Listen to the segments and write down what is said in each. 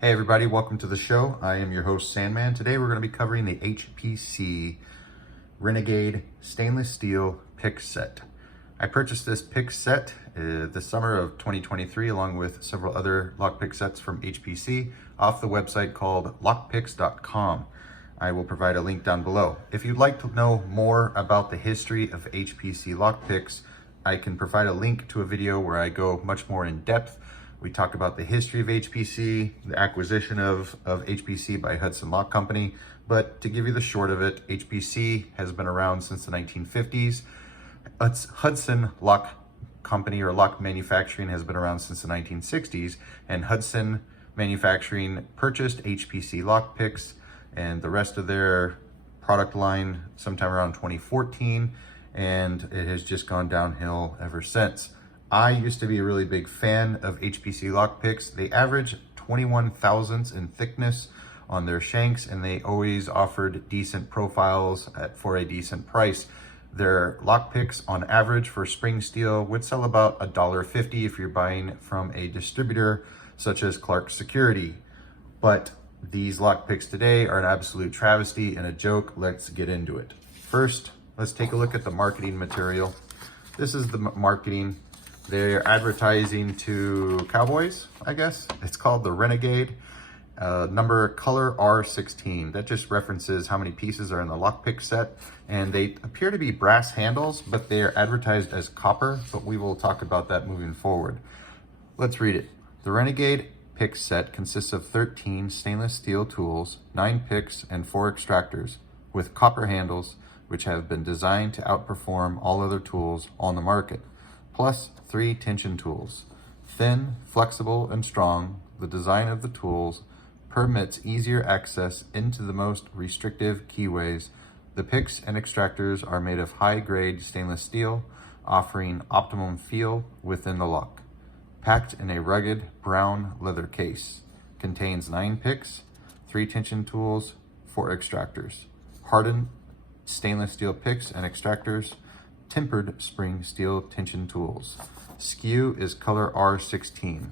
Hey everybody, welcome to the show. I am your host Sandman. Today we're going to be covering the Hpc Renegade stainless steel pick set. I purchased this pick set the summer of 2023 along with several other lockpick sets from Hpc off the website called lockpicks.com. I will provide a link down below. If you'd like to know more about the history of Hpc lockpicks, I can provide a link to a video where I go much more in depth. We talk about the history of Hpc, the acquisition of Hpc by Hudson Lock Company. But to give you the short of it, Hpc has been around since the 1950s. Hudson Lock Company or Lock Manufacturing has been around since the 1960s. And Hudson Manufacturing purchased Hpc lockpicks and the rest of their product line sometime around 2014. And it has just gone downhill ever since. I used to be a really big fan of Hpc lockpicks. They average 21 thousandths in thickness on their shanks, and they always offered decent profiles for a decent price. Their lockpicks on average for spring steel would sell about $1.50 if you're buying from a distributor such as Clark Security. But these lockpicks today are an absolute travesty and a joke. Let's get into it. First, let's take a look at the marketing material. This is the marketing. They're advertising to cowboys, I guess. It's called the Renegade. Color R16. That just references how many pieces are in the lockpick set. And they appear to be brass handles, but they are advertised as copper, but we will talk about that moving forward. Let's read it. The Renegade Pick Set consists of 13 stainless steel tools, 9 picks, and 4 extractors with copper handles, which have been designed to outperform all other tools on the market, plus 3 tension tools. Thin, flexible, and strong, the design of the tools permits easier access into the most restrictive keyways. The picks and extractors are made of high-grade stainless steel, offering optimum feel within the lock. Packed in a rugged brown leather case. Contains 9 picks, 3 tension tools, 4 extractors. Hardened stainless steel picks and extractors. Tempered spring steel tension tools. SKU is color R16.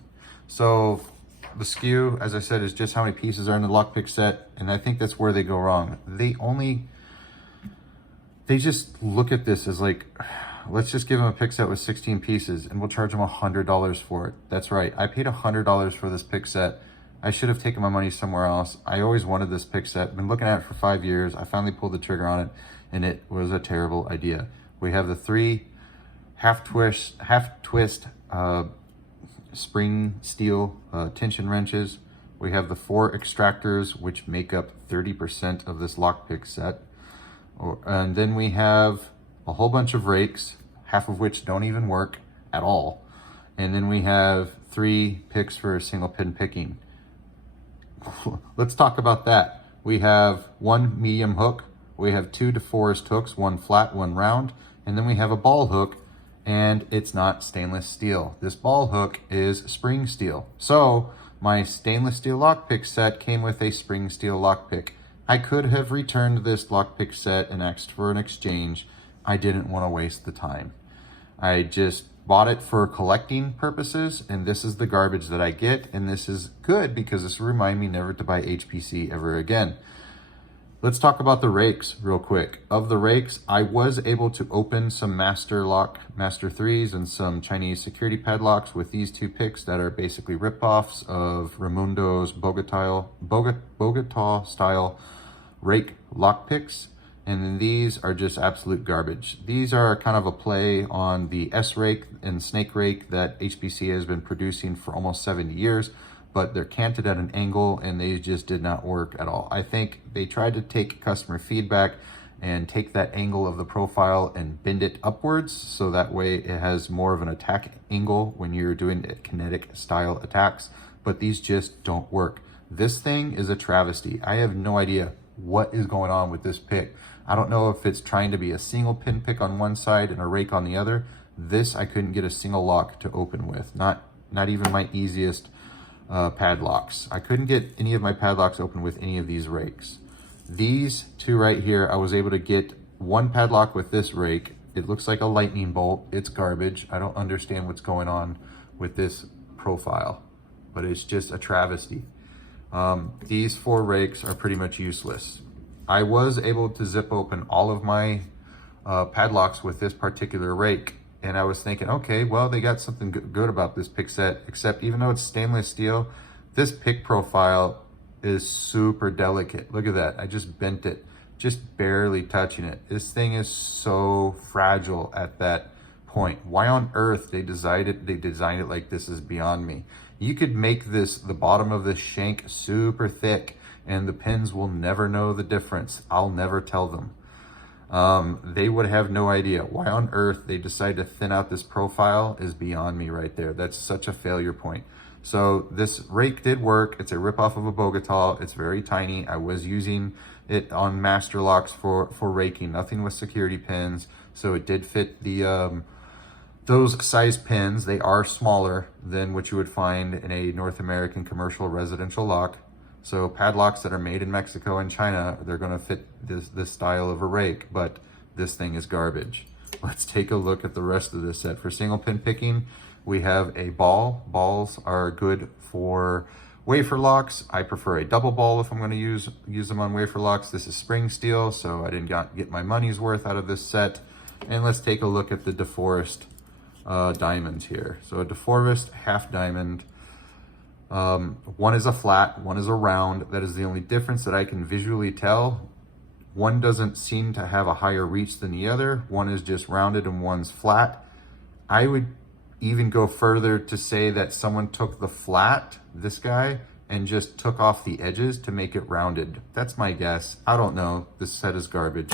So the SKU, as I said, is just how many pieces are in the lockpick set, and I think that's where they go wrong. They just look at this as like, let's just give them a pick set with 16 pieces and we'll charge them $100 for it. That's right, I paid $100 for this pick set. I should have taken my money somewhere else. I always wanted this pick set, been looking at it for 5 years. I finally pulled the trigger on it, and it was a terrible idea. We have the 3 half twist spring steel tension wrenches. We have the 4 extractors, which make up 30% of this lockpick set. And then we have a whole bunch of rakes, half of which don't even work at all. And then we have 3 picks for single pin picking. Let's talk about that. We have 1 medium hook. We have 2 DeForest hooks, 1 flat, 1 round. And then we have a ball hook, and it's not stainless steel. This ball hook is spring steel. So my stainless steel lockpick set came with a spring steel lockpick. I could have returned this lockpick set and asked for an exchange. I didn't want to waste the time. I just bought it for collecting purposes, and this is the garbage that I get, and this is good because this will remind me never to buy Hpc ever again. Let's talk about the rakes real quick. Of the rakes, I was able to open some Master 3s and some Chinese security padlocks with these 2 picks that are basically ripoffs of Raimundo's Bogota style rake lockpicks. And then these are just absolute garbage. These are kind of a play on the S rake and snake rake that Hpc has been producing for almost 70 years. But they're canted at an angle and they just did not work at all. I think they tried to take customer feedback and take that angle of the profile and bend it upwards so that way it has more of an attack angle when you're doing kinetic style attacks, but these just don't work. This thing is a travesty. I have no idea what is going on with this pick. I don't know if it's trying to be a single pin pick on one side and a rake on the other. This I couldn't get a single lock to open with, not even my easiest padlocks. I couldn't get any of my padlocks open with any of these rakes. These 2 right here, I was able to get 1 padlock with this rake. It looks like a lightning bolt. It's garbage. I don't understand what's going on with this profile, but it's just a travesty. These 4 rakes are pretty much useless. I was able to zip open all of my padlocks with this particular rake, and I was thinking, okay, well, they got something good about this pick set, except even though it's stainless steel, this pick profile is super delicate. Look at that, I just bent it, just barely touching it. This thing is so fragile at that point. Why on earth they designed it like this is beyond me. You could make this, the bottom of this shank, super thick, and the pins will never know the difference. I'll never tell them. They would have no idea. Why on earth they decide to thin out this profile is beyond me right there. That's such a failure point. So this rake did work. It's a ripoff of a Bogota. It's very tiny. I was using it on master locks for raking, nothing with security pins. So it did fit the those size pins. They are smaller than what you would find in a North American commercial residential lock. So padlocks that are made in Mexico and China, they're gonna fit this style of a rake, but this thing is garbage. Let's take a look at the rest of this set. For single pin picking, we have a ball. Balls are good for wafer locks. I prefer a double ball if I'm gonna use them on wafer locks. This is spring steel, so I didn't get my money's worth out of this set. And let's take a look at the DeForest diamonds here. So a DeForest half diamond. One is a flat, one is a round. That is the only difference that I can visually tell. One doesn't seem to have a higher reach than the other. One is just rounded and one's flat. I would even go further to say that someone took the flat, this guy, and just took off the edges to make it rounded. That's my guess. I don't know. This set is garbage.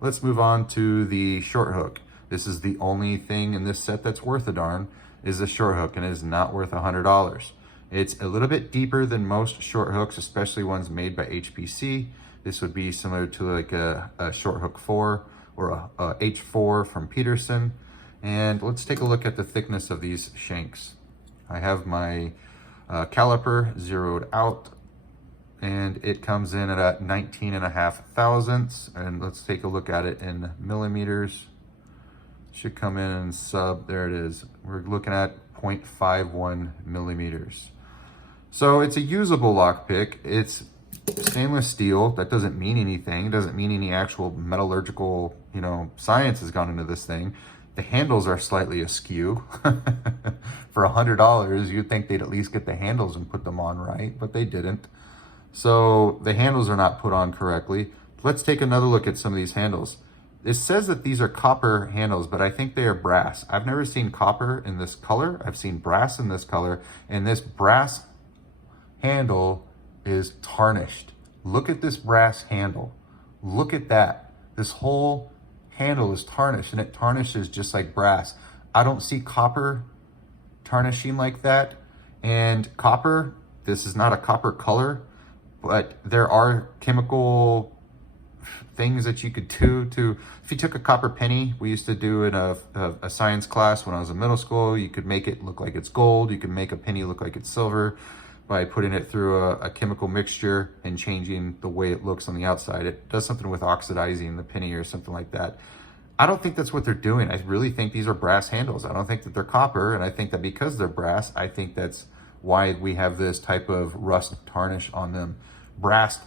Let's move on to the short hook. This is the only thing in this set that's worth a darn, is the short hook, and it is not worth $100. It's a little bit deeper than most short hooks, especially ones made by HPC. This would be similar to like a short hook 4 or a H4 from Peterson. And let's take a look at the thickness of these shanks. I have my caliper zeroed out, and it comes in at 19.5 thousandths. And let's take a look at it in millimeters. Should come in sub, there it is. We're looking at 0.51 millimeters. So it's a usable lockpick. It's stainless steel. That doesn't mean anything. It doesn't mean any actual metallurgical, science has gone into this thing. The handles are slightly askew. For $100, you'd think they'd at least get the handles and put them on right, but they didn't. So the handles are not put on correctly. Let's take another look at some of these handles. It says that these are copper handles, but I think they are brass. I've never seen copper in this color. I've seen brass in this color, and this brass handle is tarnished. Look at this brass handle. Look at that. This whole handle is tarnished, and it tarnishes just like brass. I don't see copper tarnishing like that. And copper, this is not a copper color, but there are chemical things that you could do to, if you took a copper penny, we used to do in a science class when I was in middle school, you could make it look like it's gold. You could make a penny look like it's silver by putting it through a chemical mixture and changing the way it looks on the outside. It does something with oxidizing the penny or something like that. I don't think that's what they're doing. I really think these are brass handles. I don't think that they're copper, and I think that because they're brass, I think that's why we have this type of rust tarnish on them. Brass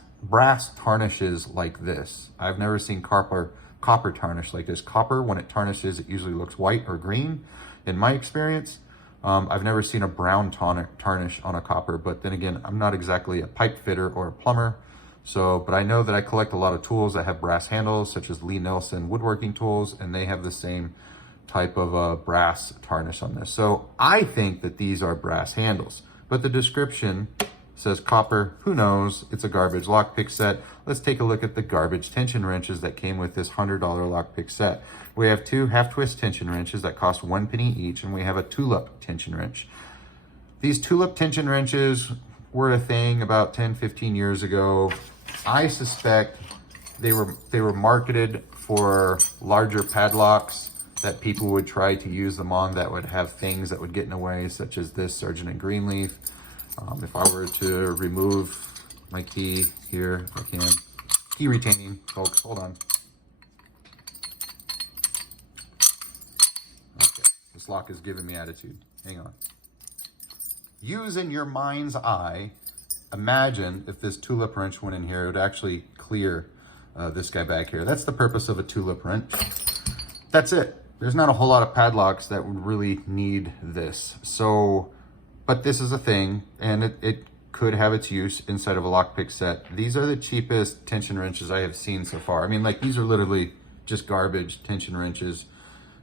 tarnishes like this. I've never seen copper tarnish like this. Copper, when it tarnishes, it usually looks white or green, in my experience. I've never seen a brown tarnish on a copper, but then again, I'm not exactly a pipe fitter or a plumber. But I know that I collect a lot of tools that have brass handles, such as Lee Nelson woodworking tools, and they have the same type of brass tarnish on this. So I think that these are brass handles, but the description says copper. Who knows? It's a garbage lockpick set. Let's take a look at the garbage tension wrenches that came with this $100 lockpick set. We have 2 half-twist tension wrenches that cost 1 penny each, and we have a tulip tension wrench. These tulip tension wrenches were a thing about 10-15 years ago. I suspect they were marketed for larger padlocks that people would try to use them on that would have things that would get in the way, such as this Sergeant and Greenleaf. If I were to remove my key here, I can. Key retaining, folks, hold on. Okay, this lock is giving me attitude. Hang on. Using your mind's eye, imagine if this tulip wrench went in here, it would actually clear this guy back here. That's the purpose of a tulip wrench. That's it. There's not a whole lot of padlocks that would really need this. So, but this is a thing, and it could have its use inside of a lockpick set. These are the cheapest tension wrenches I have seen so far. I mean, like, these are literally just garbage tension wrenches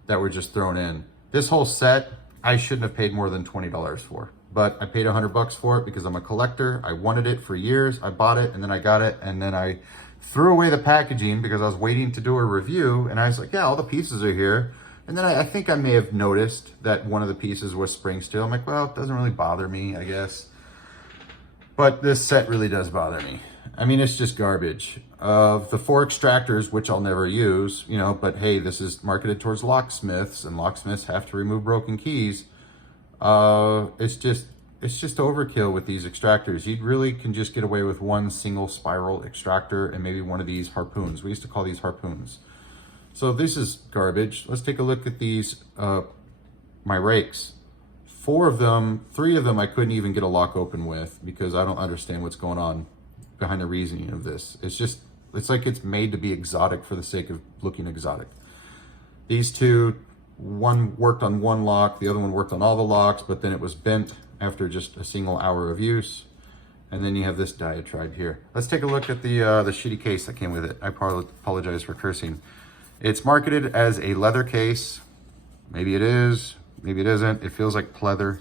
that were just thrown in. This whole set, I shouldn't have paid more than $20 for, but I paid $100 for it because I'm a collector. I wanted it for years. I bought it, and then I got it, and then I threw away the packaging because I was waiting to do a review, and I was like, yeah, all the pieces are here. And then I think I may have noticed that one of the pieces was spring steel. I'm like, well, it doesn't really bother me, I guess. But this set really does bother me. I mean, it's just garbage. Of the 4 extractors, which I'll never use, you know, but hey, this is marketed towards locksmiths, and locksmiths have to remove broken keys. It's just overkill with these extractors. You really can just get away with one single spiral extractor and maybe one of these harpoons. We used to call these harpoons. So this is garbage. Let's take a look at these, my rakes. 3 of them I couldn't even get a lock open with because I don't understand what's going on behind the reasoning of this. It's like it's made to be exotic for the sake of looking exotic. These 2, one worked on one lock, the other one worked on all the locks, but then it was bent after just a single hour of use. And then you have this diatribe here. Let's take a look at the shitty case that came with it. I apologize for cursing. It's marketed as a leather case. Maybe it is, maybe it isn't. It feels like pleather.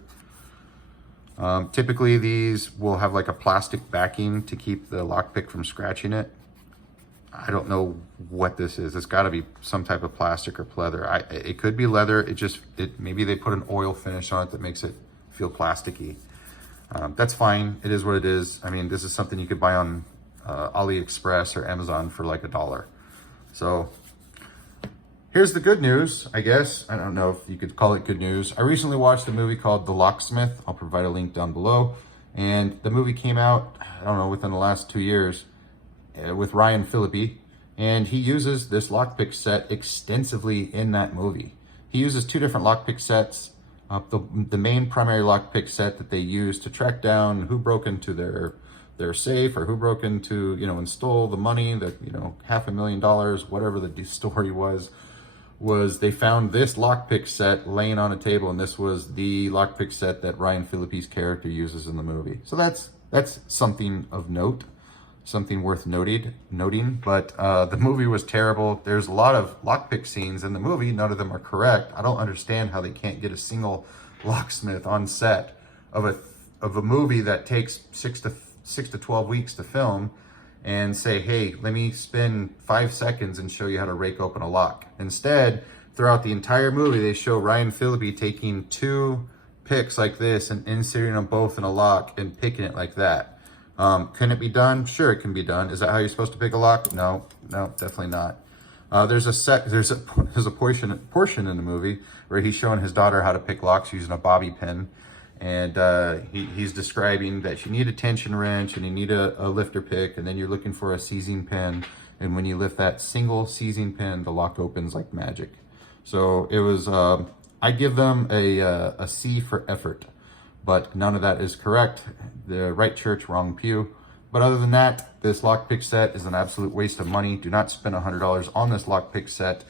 Typically these will have like a plastic backing to keep the lockpick from scratching it. I don't know what this is. It's got to be some type of plastic or pleather. It could be leather. Maybe they put an oil finish on it that makes it feel plasticky. That's fine. It is what it is. I mean, this is something you could buy on AliExpress or Amazon for like $1. So here's the good news, I guess. I don't know if you could call it good news. I recently watched a movie called The Locksmith. I'll provide a link down below. And the movie came out, I don't know, within the last 2 years with Ryan Phillippe. And he uses this lockpick set extensively in that movie. He uses 2 different lockpick sets. The main primary lockpick set that they use to track down who broke into their safe or who broke into, you know, and stole the money that, you know, $500,000, whatever the story was they found this lockpick set laying on a table, and this was the lockpick set that Ryan Phillippe's character uses in the movie. So that's something of note, something worth noting. But the movie was terrible. There's a lot of lockpick scenes in the movie. None of them are correct. I don't understand how they can't get a single locksmith on set of a movie that takes 6 to 12 weeks to film and say, hey, let me spend 5 seconds and show you how to rake open a lock. Instead, throughout the entire movie, they show Ryan Phillippe taking 2 picks like this and inserting them both in a lock and picking it like that. Can it be done? Sure, it can be done. Is that how you're supposed to pick a lock? No, definitely not. There's a portion in the movie where he's showing his daughter how to pick locks using a bobby pin. And he's describing that you need a tension wrench and you need a lifter pick, and then you're looking for a seizing pin. And when you lift that single seizing pin, the lock opens like magic. So it was, I give them a C for effort, but none of that is correct. The right church, wrong pew. But other than that, this lockpick set is an absolute waste of money. Do not spend $100 on this lockpick set.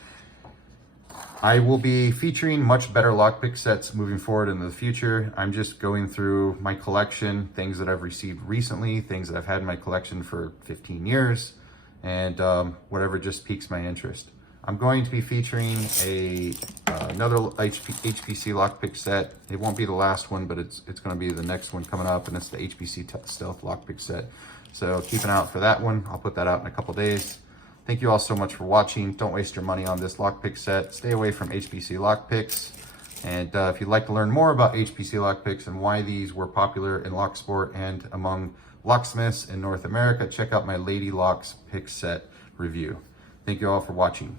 I will be featuring much better lockpick sets moving forward into the future. I'm just going through my collection, things that I've received recently, things that I've had in my collection for 15 years, and whatever just piques my interest. I'm going to be featuring another Hpc lockpick set. It won't be the last one, but it's going to be the next one coming up, and it's the Hpc Stealth lockpick set. So keep an eye out for that one. I'll put that out in a couple days. Thank you all so much for watching. Don't waste your money on this lockpick set. Stay away from Hpc lockpicks. And if you'd like to learn more about Hpc lockpicks and why these were popular in locksport and among locksmiths in North America, check out my Lady Locks pick set review. Thank you all for watching.